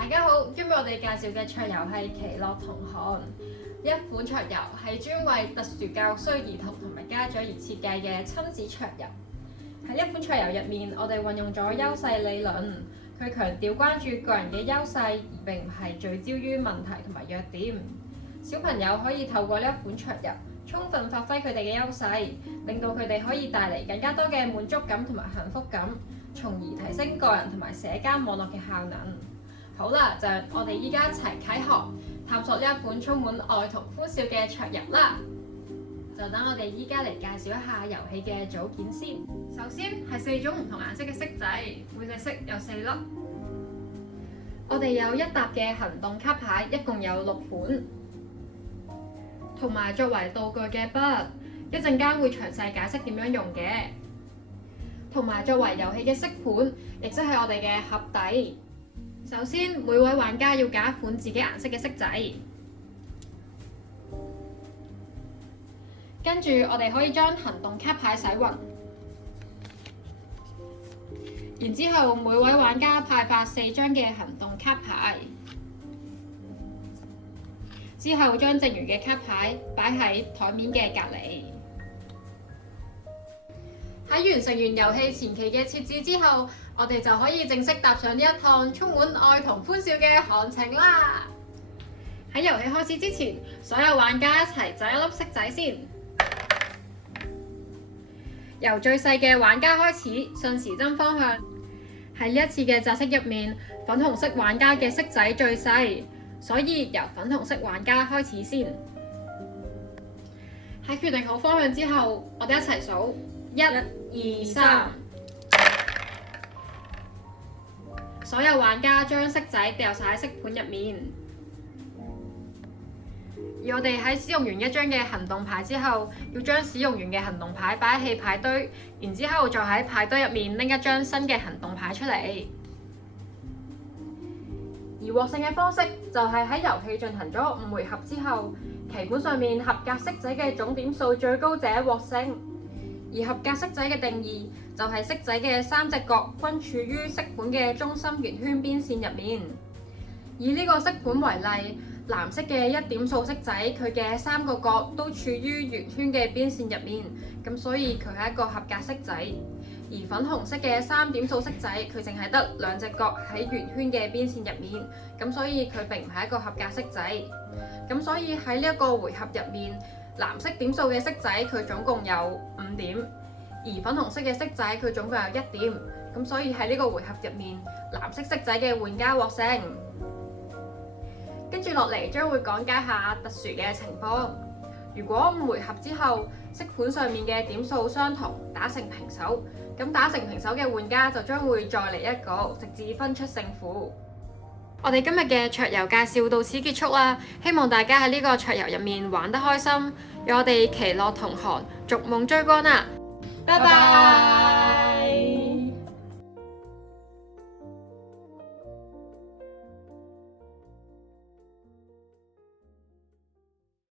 大家好，今日我哋介紹嘅桌遊係奇樂同寒。呢一款桌遊係專為特殊教育需要兒童同埋家長而設計嘅親子桌遊。喺呢一款桌遊入面，我哋運用咗優勢理論，佢強調關注個人嘅優勢，而並唔係聚焦於問題同埋弱點。小朋友可以透過呢一款桌遊，充分發揮佢哋嘅優勢，令到佢哋可以帶嚟更加多嘅滿足感同埋幸福感，從而提升個人同埋社交網絡嘅效能。好啦，就我哋依家一齊啟學，探索呢一款充滿愛同歡笑嘅桌遊啦！就等我哋依家嚟介紹一下遊戲嘅組件先。首先係4種唔同顏色嘅色仔，每隻色有4粒。我哋有1沓嘅行動卡牌，一共有6款，同埋作為道具嘅筆，一陣間會詳細解釋點樣用嘅。同埋作為遊戲嘅色盤，亦即係我哋嘅盒底。首先，每位玩家要揀一款自己顏色嘅色仔，跟住我哋可以將行動卡牌洗勻，然之後每位玩家派發4張嘅行動卡牌，之後將剩餘嘅卡牌擺喺台面嘅隔離。喺完成完遊戲前期嘅設置之後，我哋就可以正式踏上呢一趟充滿愛同歡笑嘅航程啦！喺遊戲開始之前，所有玩家一齊擲一粒色仔先。由最細嘅玩家開始，順時針方向。喺呢一次嘅擲色入面，粉紅色玩家嘅色仔最細，所以由粉紅色玩家開始先。喺決定好方向之後，我哋一齊數1、2、3。所有玩家將色仔掉晒喺色盤入面，而我哋喺使用完一張嘅行動牌之後，要將使用完嘅行動牌擺喺棄牌堆，然之後再喺牌堆入面拎一張新嘅行動牌出嚟。而獲勝嘅方式就係喺遊戲進行咗5回合之後，棋盤上面合格色仔嘅總點數最高者獲勝。而合格色仔嘅定義就係色仔嘅3隻角均處於色盤嘅中心圓圈邊線入面。以呢個色盤為例，藍色嘅1點數色仔，佢嘅3個角都處於圓圈嘅邊線入面，咁所以佢係一個合格色仔。而粉紅色嘅3點數色仔，佢淨係得2隻角喺圓圈嘅邊線入面，咁所以佢並唔係一個合格色仔。咁所以喺呢一個回合入面，藍色點數嘅色仔佢總共有5點，而粉紅色嘅色仔佢總共有1點，咁所以喺呢個回合入面，藍色色仔嘅玩家獲勝。跟住落嚟將會講解下特殊嘅情況。如果5回合之後色盤上面嘅點數相同，打成平手，咁打成平手嘅玩家就將會再嚟一局，直至分出勝負。我哋今日嘅桌遊介紹到此結束啦，希望大家喺呢個桌遊入面玩得開心，讓我哋奇樂同寒，逐夢追光啦！拜拜。